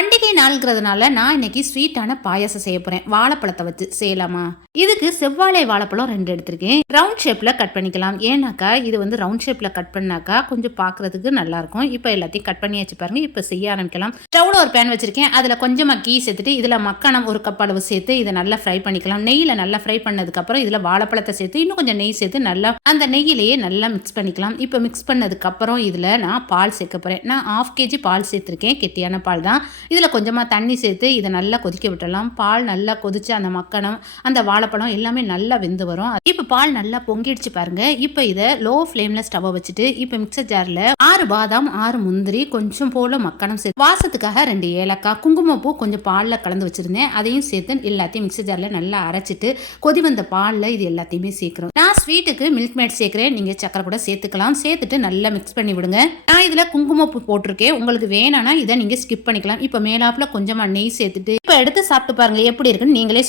பண்டிகை நாள்ங்கிறதுனால நான் இன்னைக்கு ஸ்வீட்டான பாயாசம் செய்ய போறேன். வாழைப்பழத்தை வச்சு செய்யலாமா? இதுக்கு செவ்வாழை வாழைப்பழம் 2 எடுத்திருக்கேன். ரவுண்ட் ஷேப்ல கட் பண்ணிக்கலாம். ஏன்னாக்கா இது வந்து ரவுண்ட் ஷேப்ல கட் பண்ணாக்கா கொஞ்சம் பார்க்கறதுக்கு நல்லா இருக்கும். இப்போ எல்லாத்தையும் கட் பண்ணியாச்சு பாருங்க. இப்போ செய்ய ஆரம்பிக்கலாம். ஸ்டவ்ல ஒரு பேன் வச்சிருக்கேன். அதுல கொஞ்சமா கீ சேர்த்துட்டு இதுல மக்கானம் 1 கப் அளவு சேர்த்து இதை நல்லா ஃப்ரை பண்ணிக்கலாம். நெய்யில நல்லா ஃப்ரை பண்ணதுக்கு அப்புறம் இதுல வாழைப்பழத்தை சேர்த்து இன்னும் கொஞ்சம் நெய் சேர்த்து நல்லா அந்த நெய்யிலேயே நல்லா மிக்ஸ் பண்ணிக்கலாம். இப்போ மிக்ஸ் பண்ணதுக்கு அப்புறம் இதுல நான் பால் சேர்க்க போறேன். நான் 1/2 kg பால் சேர்த்திருக்கேன். கெட்டியான பால் தான். இதில் கொஞ்சமாக தண்ணி சேர்த்து இதை நல்லா கொதிக்க விட்டுடலாம். பால் நல்லா கொதிச்சு அந்த மக்கனம் அந்த வாழைப்பழம் எல்லாமே நல்லா வெந்து வரும். இப்போ பால் நல்லா பொங்கிடுச்சு பாருங்க. இப்போ இதை லோ ஃப்ளேமில் ஸ்டவ்வை வச்சுட்டு இப்போ மிக்சர் ஜாரில் 6 பாதாம் 6 முந்திரி கொஞ்சம் போல மக்கனம் சேர்த்து வாசத்துக்காக 2 ஏலக்காய் குங்குமப்பூ கொஞ்சம் பாலில் கலந்து வச்சுருந்தேன். அதையும் சேர்த்து எல்லாத்தையும் மிக்சர் ஜாரில் நல்லா அரைச்சிட்டு கொதி வந்த பாலில் இது எல்லாத்தையுமே சேர்க்குறோம். நான் ஸ்வீட்டுக்கு மில்க் மேட் சேர்க்குறேன். நீங்கள் சக்கரை கூட சேர்த்துக்கலாம். சேர்த்துட்டு நல்லா மிக்ஸ் பண்ணி விடுங்க. நான் இதில் குங்குமப்பூ போட்டிருக்கேன். உங்களுக்கு வேணான்னா இதை நீங்கள் ஸ்கிப் பண்ணிக்கலாம். இப்போ மேலாப்புல கொஞ்சமா நெய் சேர்த்துட்டு இப்போ எடுத்து சாப்பிட்டு பாருங்க எப்படி இருக்குன்னு நீங்களே சொல்லுங்க.